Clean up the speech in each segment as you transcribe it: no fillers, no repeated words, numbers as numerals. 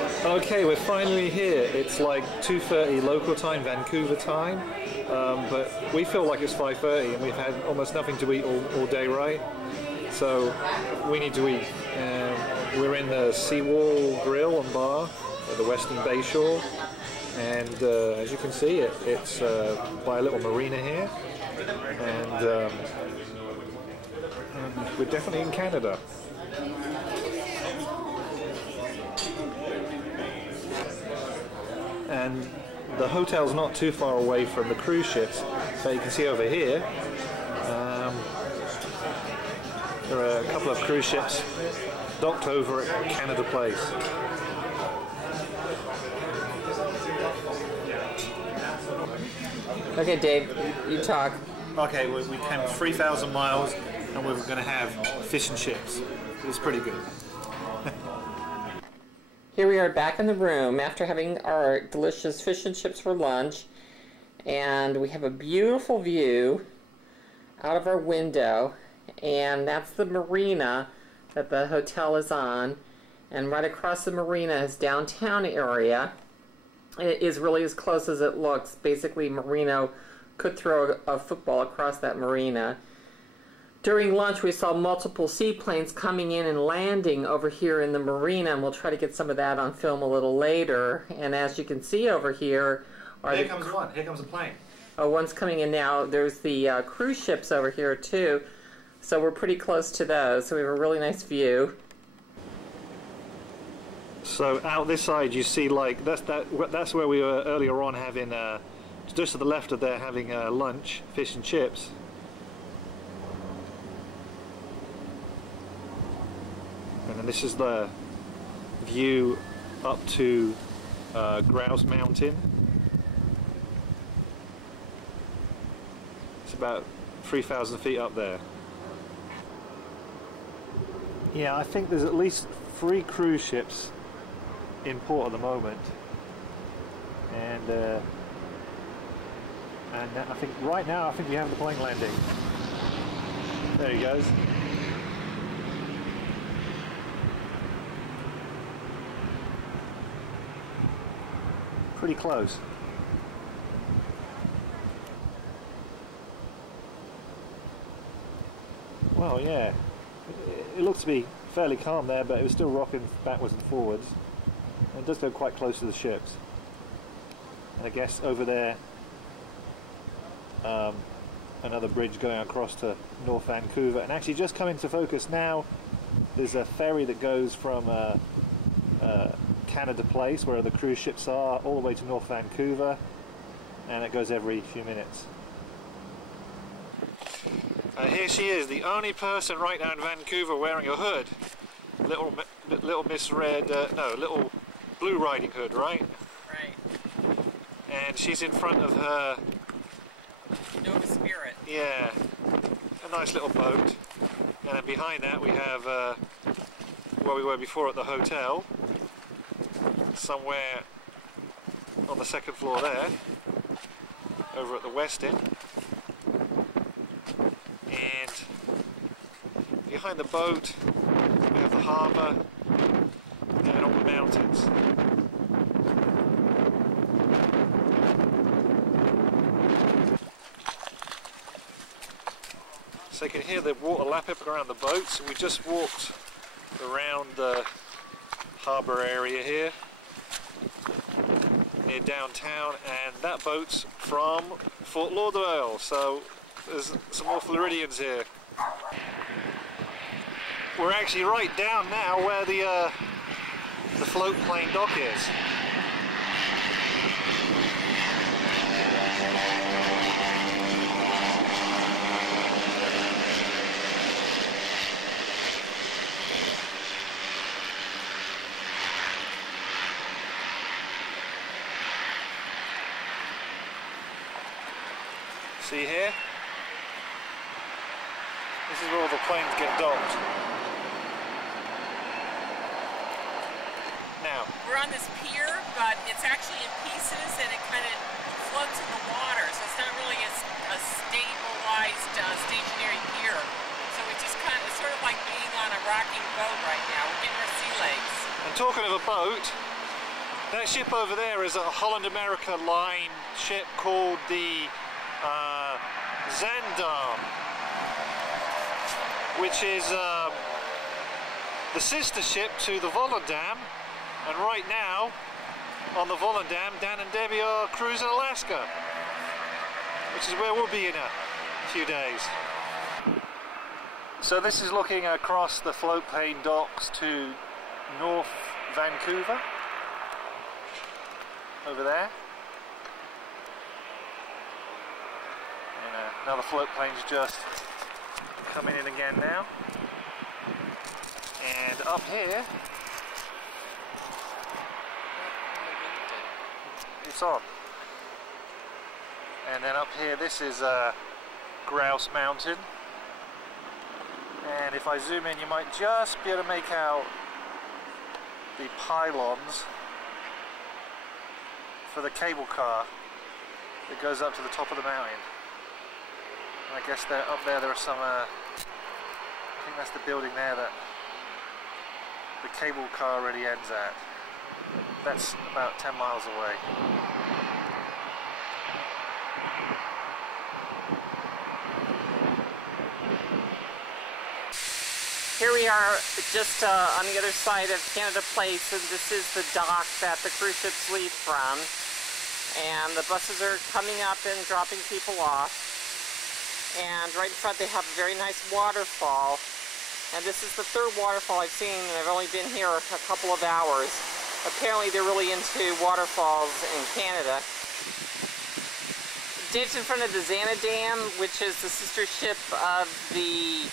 Okay, we're finally here. It's like 2:30 local time, Vancouver time, but we feel like it's 5:30 and we've had almost nothing to eat all day, right? So we need to eat. We're in the Seawall Grill and Bar at the Western Bayshore, and as you can see, it's by a little marina here, and we're definitely in Canada. And the hotel's not too far away from the cruise ships. So you can see over here, there are a couple of cruise ships docked over at Canada Place. Okay, Dave, you talk. Okay, we came 3,000 miles and we were going to have fish and chips. It was pretty good. Here we are back in the room after having our delicious fish and chips for lunch, and we have a beautiful view out of our window, and that's the marina that the hotel is on, and right across the marina is downtown area. It is really as close as it looks. Basically, Marino could throw a football across that marina. During lunch, we saw multiple seaplanes coming in and landing over here in the marina, and we'll try to get some of that on film a little later. And as you can see over here, here comes one. Here comes a plane. Oh, one's coming in now. There's the cruise ships over here too, so we're pretty close to those. So we have a really nice view. So out this side, you see like that's where we were earlier on having just to the left of there having lunch, fish and chips. And then this is the view up to Grouse Mountain. It's about 3,000 feet up there. Yeah, I think there's at least 3 cruise ships in port at the moment. And I think right now, I think we have the plane landing. There he goes. Pretty close. Well, yeah, it looks to be fairly calm there, but it was still rocking backwards and forwards. And it does go quite close to the ships. And I guess over there, another bridge going across to North Vancouver. And actually just coming to focus now, there's a ferry that goes from Canada Place, where the cruise ships are, all the way to North Vancouver, and it goes every few minutes. Here she is, the only person right now in Vancouver wearing a hood. Little Miss Red, no, little Blue Riding Hood, right? Right. And she's in front of her Nova Spirit. Yeah, a nice little boat. And then behind that we have where we were before at the hotel. Somewhere on the second floor there, over at the Westin, and behind the boat we have the harbour and all the mountains. So you can hear the water lapping around the boat. So we just walked around the harbour area here near downtown, and that boat's from Fort Lauderdale, so there's some more Floridians here. We're actually right down now where the float plane dock is. See here? This is where all the planes get docked. Now, We're on this pier, but it's actually in pieces and it kind of floats in the water, so it's not really a stabilized, stationary pier. So we just kind of, it's sort of like being on a rocking boat right now. We're getting our sea legs. and talking of a boat, That ship over there is a Holland America line ship called the Zandam, which is the sister ship to the Volendam, and right now on the Volendam, Dan and Debbie are cruising Alaska, which is where we'll be in a few days. So this is looking across the floatplane docks to North Vancouver, over there. And another floatplane's just coming in again now. And up here, it's on. And then up here, this is Grouse Mountain. And if I zoom in, you might just be able to make out the pylons for the cable car that goes up to the top of the mountain. And I guess up there are some, I think that's the building there that the cable car already ends at. That's about 10 miles away. Here we are just on the other side of Canada Place, and this is the dock that the cruise ships leave from. And the buses are coming up and dropping people off. And right in front they have a very nice waterfall. And this is the third waterfall I've seen, and I've only been here a couple of hours. Apparently they're really into waterfalls in Canada. Ditch in front of the Xanadam, which is the sister ship of the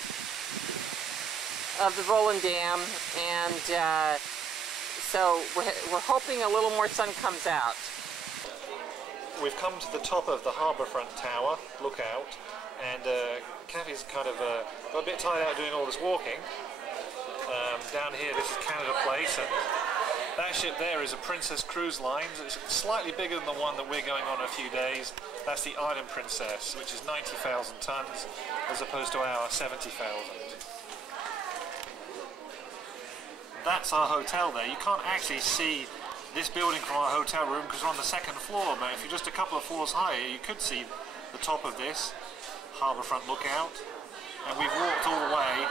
Volendam, and so we're hoping a little more sun comes out. We've come to the top of the harbourfront tower, lookout, and Kathy's kind of got a bit tired out doing all this walking. Down here, this is Canada Place, and that ship there is a Princess Cruise Lines. It's slightly bigger than the one that we're going on in a few days. That's the Island Princess, which is 90,000 tons, as opposed to our 70,000. That's our hotel there. You can't actually see this building from our hotel room because we're on the second floor, but if you're just a couple of floors higher, you could see the top of this harbourfront lookout. And we've walked all the way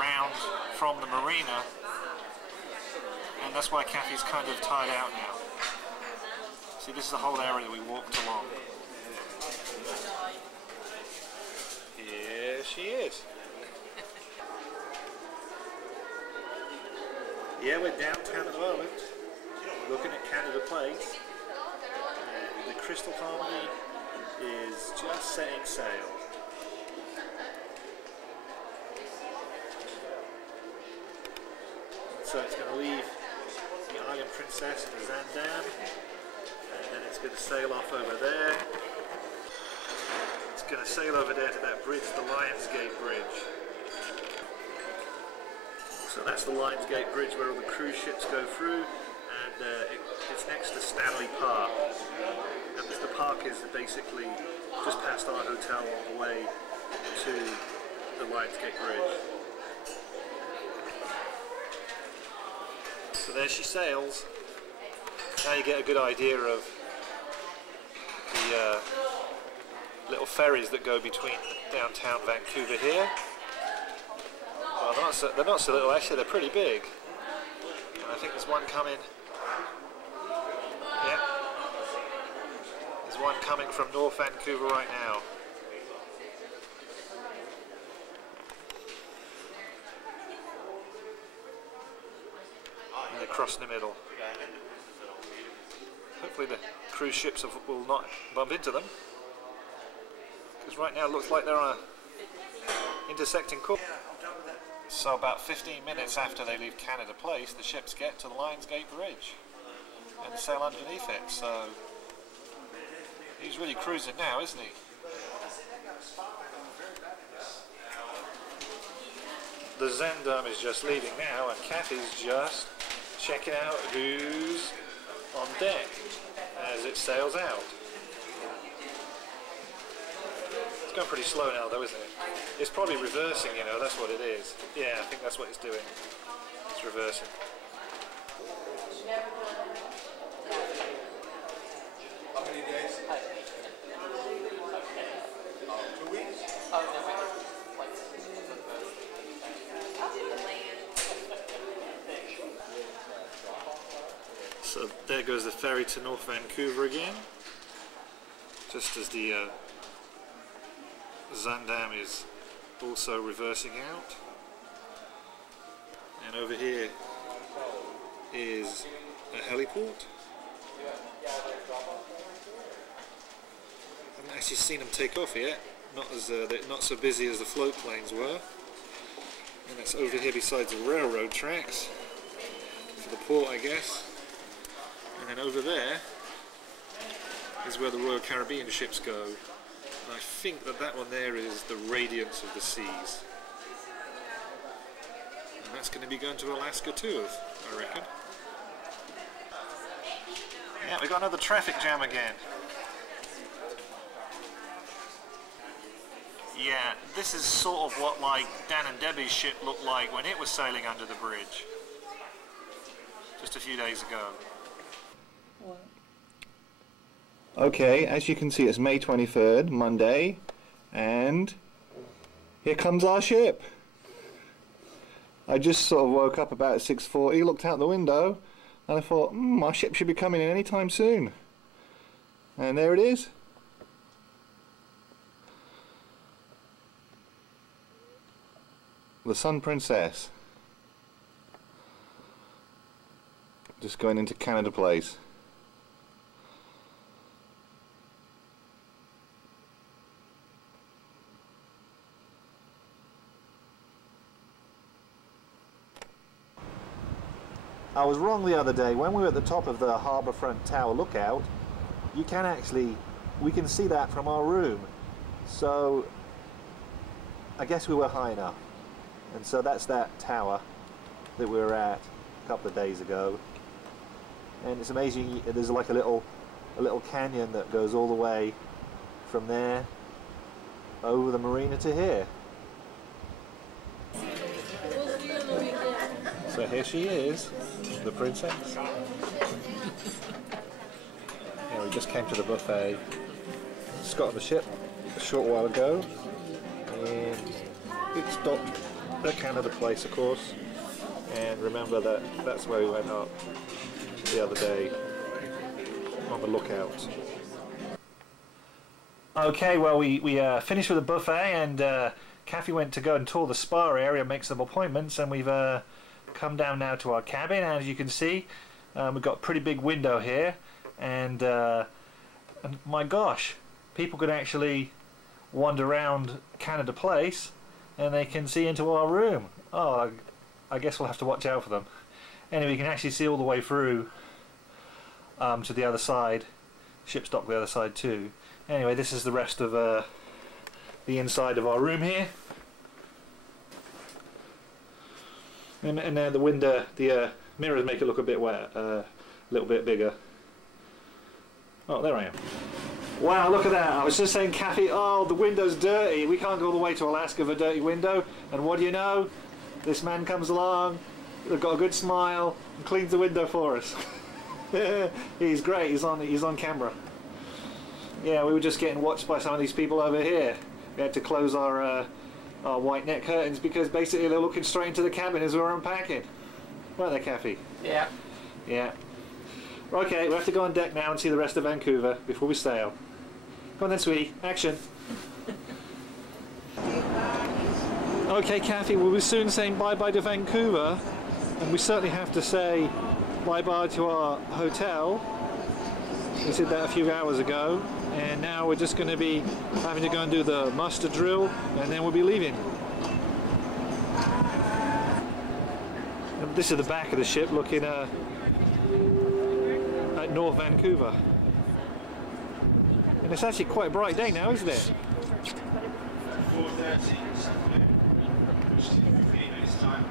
round from the marina, and that's why Kathy's kind of tired out now. See, this is the whole area we walked along. Here she is. Yeah, we're downtown at the moment, looking at Canada Place. The Crystal Harmony is just setting sail. So it's going to leave the Island Princess and the Zandam, and then it's going to sail off over there. It's going to sail over there to that bridge, the Lionsgate Bridge. So that's the Lionsgate Bridge where all the cruise ships go through, and it's next to Stanley Park. And the park is basically just past our hotel on the way to the Lionsgate Bridge. So there she sails. Now you get a good idea of the little ferries that go between downtown Vancouver here. Well, they're not so little, actually, they're pretty big. And I think there's one coming. Yeah. There's one coming from North Vancouver right now. And they're crossing the middle. Hopefully the cruise ships will not bump into them. Because right now it looks like they're on a intersecting course. So about 15 minutes after they leave Canada Place, the ships get to the Lionsgate Bridge and sail underneath it. So he's really cruising now, isn't he? The Zandam is just leaving now, and Kathy's just checking out who's on deck as it sails out. It's going pretty slow now though, isn't it? It's probably reversing, you know, that's what it is. Yeah, I think that's what it's doing. It's reversing. How many days? 2 weeks? So there goes the ferry to North Vancouver again, just as the Zandam is also reversing out. And over here is a heliport. Haven't actually seen them take off yet. They're not so busy as the float planes were. And that's over here beside the railroad tracks for the port, I guess. And then over there is where the Royal Caribbean ships go. And I think that one there is the Radiance of the Seas. And that's going to be going to Alaska too, I reckon. Yeah, we got another traffic jam again. Yeah, this is sort of what like Dan and Debbie's ship looked like when it was sailing under the bridge just a few days ago. Okay, as you can see, it's May 23rd, Monday, and here comes our ship. I just sort of woke up about 6:40, looked out the window, and I thought, our ship should be coming in any time soon. And there it is. The Sun Princess. Just going into Canada Place. I was wrong the other day. When we were at the top of the Harbourfront Tower lookout, we can see that from our room. So I guess we were high enough. And so that's that tower that we were at a couple of days ago. And it's amazing, there's like a little canyon that goes all the way from there over the marina to here. So here she is, the princess. Yeah, we just came to the buffet. Just got on the ship a short while ago, and it stopped at Canada Place, of course. And remember that's where we went up the other day on the lookout. Okay, well we finished with the buffet, and Kathy went to go and tour the spa area, make some appointments, and we've come down now to our cabin. And as you can see, we've got a pretty big window here, and my gosh, people can actually wander around Canada Place and they can see into our room. Oh, I guess we'll have to watch out for them. Anyway, you can actually see all the way through to the other side. Ship's docked the other side too. Anyway, this is the rest of the inside of our room here. And the window, the mirrors make it look a bit wet, a little bit bigger. Oh, there I am. Wow, look at that. I was just saying, Kathy, oh, the window's dirty. We can't go all the way to Alaska with a dirty window. And what do you know? This man comes along, they've got a good smile, and cleans the window for us. He's great. He's on camera. Yeah, we were just getting watched by some of these people over here. We had to close our white net curtains because basically they're looking straight into the cabin as we were unpacking. Weren't they, Kathy? Yeah. Yeah. Okay, we have to go on deck now and see the rest of Vancouver before we sail. Go on then, sweetie. Action. Okay, Kathy, we'll be soon saying bye-bye to Vancouver, and we certainly have to say bye-bye to our hotel. We did that a few hours ago, and now we're just going to be having to go and do the muster drill, and then we'll be leaving. And this is the back of the ship looking at North Vancouver. And it's actually quite a bright day now, isn't it? 4:30, 15 minutes time.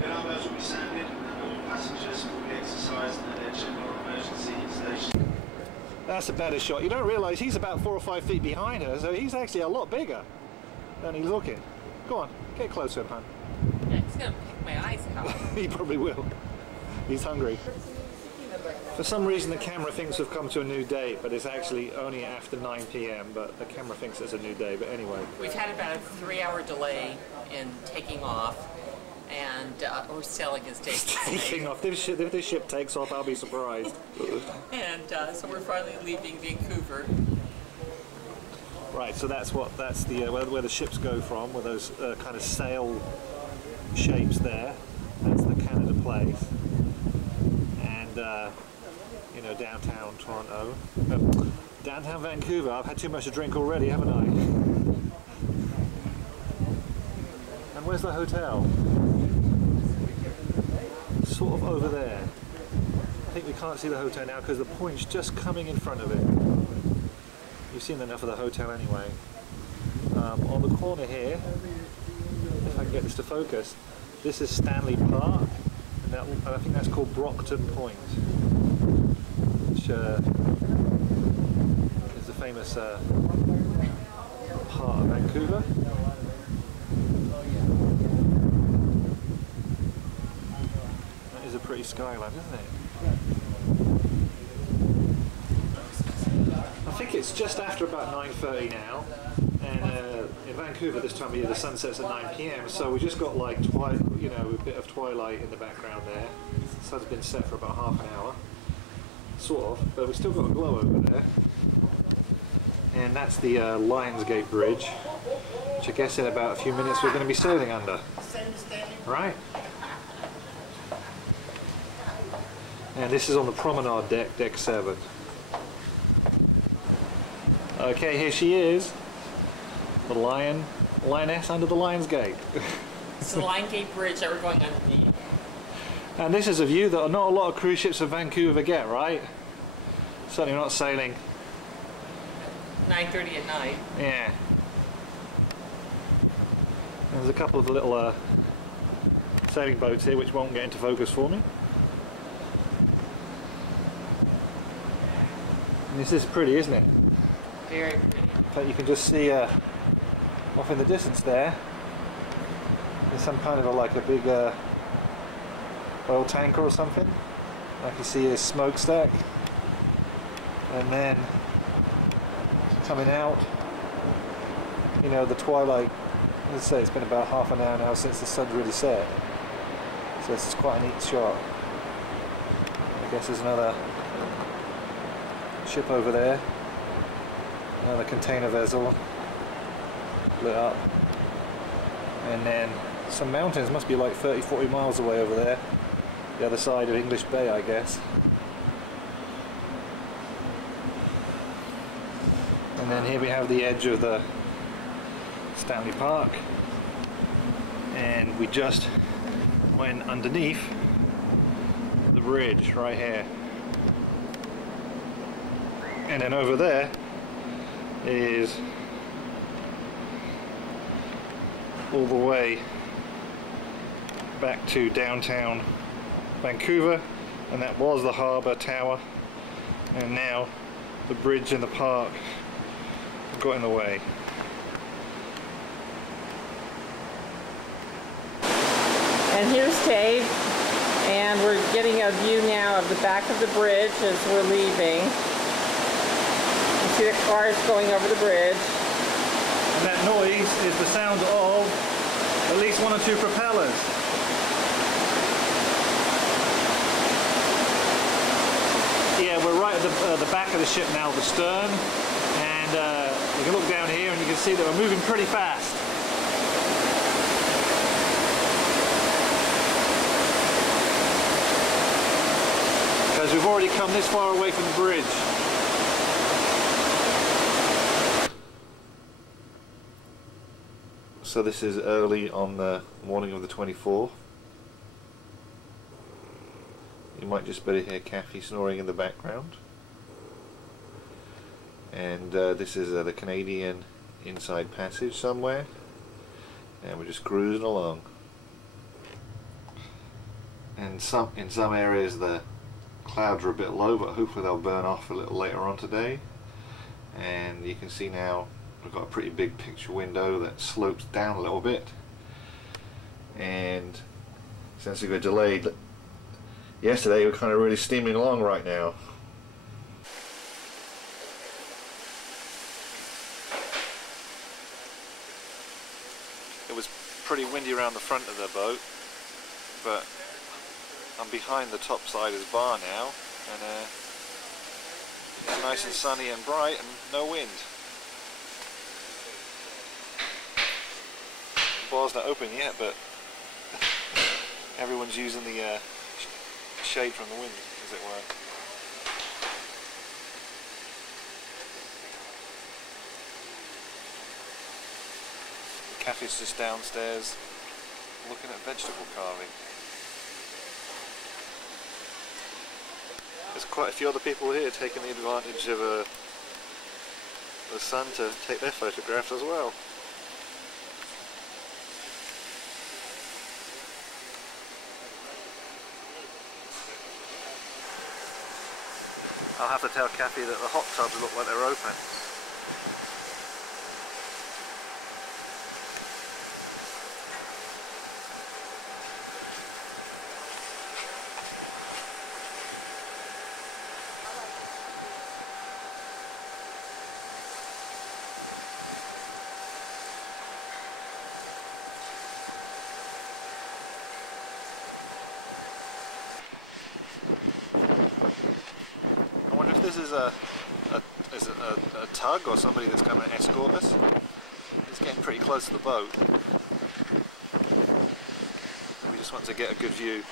The alarms will be sounded and all passengers will be exercised at their general emergency station. That's a better shot. You don't realise he's about 4 or 5 feet behind her, so he's actually a lot bigger than he's looking. Go on, get closer, hon. It's going to pick my eyes out. He probably will. He's hungry. For some reason the camera thinks we've come to a new date, but it's actually only after 9 p.m. but the camera thinks it's a new day. But anyway. We've had about a 3-hour delay in taking off, and we're sailing as Dave taking off. If this ship takes off, I'll be surprised. And so we're finally leaving Vancouver. Right, so that's the where the ships go from, with those kind of sail shapes there. That's the Canada Place, and you know, downtown Toronto, downtown Vancouver. I've had too much to drink already, haven't I? And where's the hotel? Sort of over there. I think we can't see the hotel now because the point's just coming in front of it. You've seen enough of the hotel anyway. On the corner here, if I can get this to focus, this is Stanley Park, and I think that's called Brockton Point, which is a famous part of Vancouver. That is a pretty skyline, isn't it? I think it's just after about 9:30 now, and in Vancouver this time of year the sun sets at 9 p.m. so we just got like a bit of twilight in the background there. The sun's been set for about half an hour, sort of, but we've still got a glow over there. And that's the Lionsgate Bridge, which I guess in about a few minutes we're going to be sailing under. Right. And this is on the promenade deck, deck 7. Okay, here she is, the lioness under the Lion's Gate. It's the Lionsgate Bridge that we're going underneath. And this is a view that not a lot of cruise ships of Vancouver get, right? Certainly not sailing 9:30 at night. Yeah. There's a couple of little sailing boats here which won't get into focus for me. And this is pretty, isn't it? Very pretty. In fact, you can just see off in the distance there, there's some kind of like a big oil tanker or something. I can see a smokestack, and then coming out, you know, the twilight. As I say, it's been about half an hour now since the sun's really set, so this is quite a neat shot. I guess there's another ship over there. Another container vessel lit up, and then some mountains, must be like 30-40 miles away over there, the other side of English Bay, I guess. And then here we have the edge of the Stanley Park, and we just went underneath the bridge right here, and then over there is all the way back to downtown Vancouver, and that was the harbour tower, and now the bridge in the park got in the way. And here's Dave, and we're getting a view now of the back of the bridge as we're leaving. See the cars going over the bridge. And that noise is the sound of at least 1 or 2 propellers. Yeah, we're right at the back of the ship now, the stern, and you can look down here and you can see that we're moving pretty fast. Because we've already come this far away from the bridge. So this is early on the morning of the 24th. You might just better hear Kathy snoring in the background. And this is the Canadian Inside Passage somewhere. And we're just cruising along. And in some areas the clouds are a bit low, but hopefully they'll burn off a little later on today. And you can see now we've got a pretty big picture window that slopes down a little bit, and since we got delayed, yesterday, we're kind of really steaming along right now. It was pretty windy around the front of the boat, but I'm behind the topsider's bar now, and it's nice and sunny and bright and no wind. The bar's not open yet, but everyone's using the shade from the wind, as it were. Kathy's just downstairs looking at vegetable carving. There's quite a few other people here taking the advantage of the sun to take their photographs as well. I'll have to tell Kathy that the hot tubs look like they're open. This is a tug or somebody that's going to escort us. It's getting pretty close to the boat. We just want to get a good view.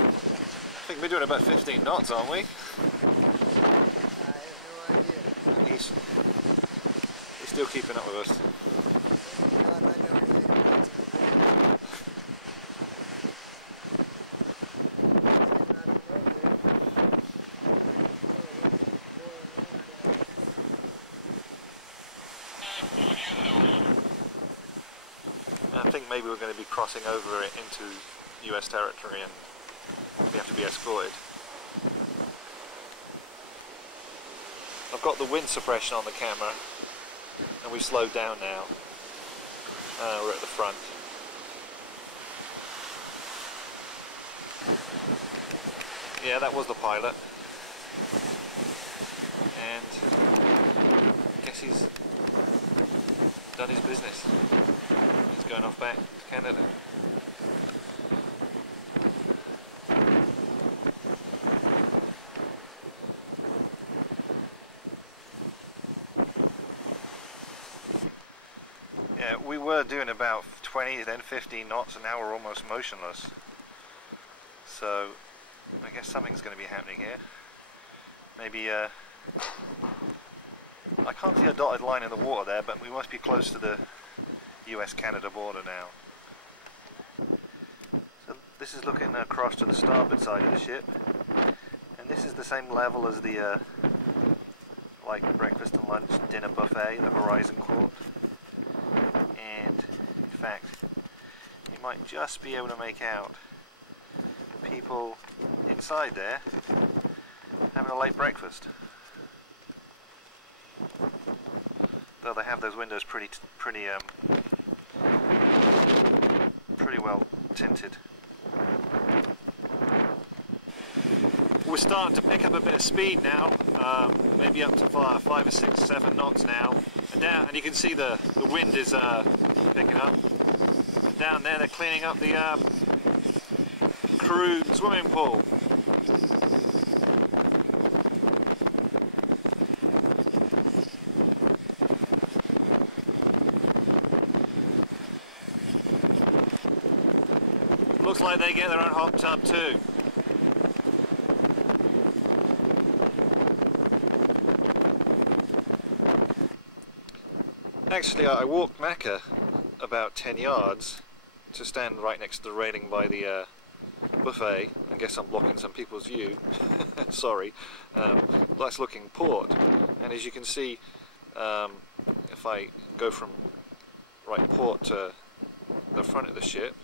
I think we're doing about 15 knots, aren't we? I have no idea. He's still keeping up with us. God, I know anything about it. I think maybe we're going to be crossing over into US territory and we have to be escorted. I've got the wind suppression on the camera and we've slowed down now. We're at the front. Yeah, that was the pilot. And I guess he's done his business. He's going off back to Canada. Yeah, we were doing about 20, then 15 knots, and now we're almost motionless. So, I guess something's going to be happening here. Maybe, I can't see a dotted line in the water there, but we must be close to the US-Canada border now. So this is looking across to the starboard side of the ship, and this is the same level as the like breakfast and lunch dinner buffet, the Horizon Court. And in fact, you might just be able to make out people inside there having a late breakfast. Though they have those windows pretty well tinted. We're starting to pick up a bit of speed now, maybe up to 5 or 6, 7 knots now. And down, and you can see the wind is picking up. And down there, they're cleaning up the crew swimming pool. Looks like they get their own hot tub too. Actually, I walked Macca about 10 yards to stand right next to the railing by the buffet. I guess I'm blocking some people's view. Sorry. That's looking port. And as you can see, if I go from right port to the front of the ship,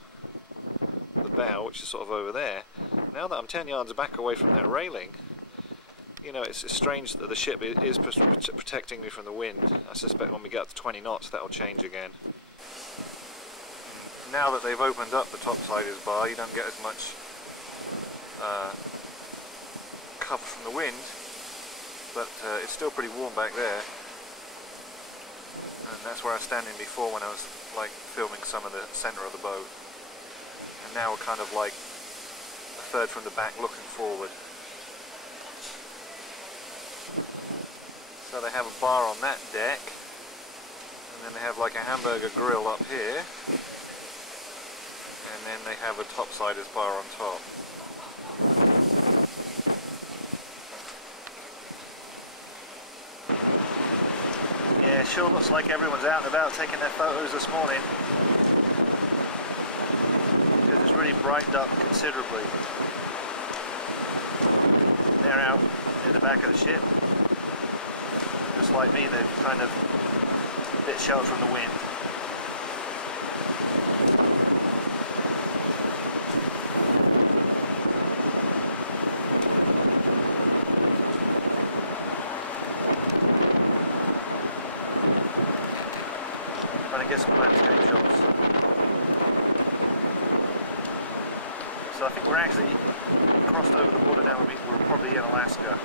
the bow, which is sort of over there, now that I'm 10 yards back away from that railing, you know, it's strange that the ship is protecting me from the wind. I suspect when we get up to 20 knots that'll change again. Now that they've opened up the topsiders bar, you don't get as much cover from the wind, but it's still pretty warm back there. And that's where I was standing before when I was like filming some of the centre of the boat. And now we're kind of like a third from the back looking forward. So they have a bar on that deck, and then they have like a hamburger grill up here, and then they have a topsiders bar on top. Yeah, it sure looks like everyone's out and about taking their photos this morning, because it's really brightened up considerably. They're out in the back of the ship. Just like me, they've kind of a bit sheltered from the wind. Trying to get some landscape shots. So I think we're actually crossed over the border now. We're probably in Alaska.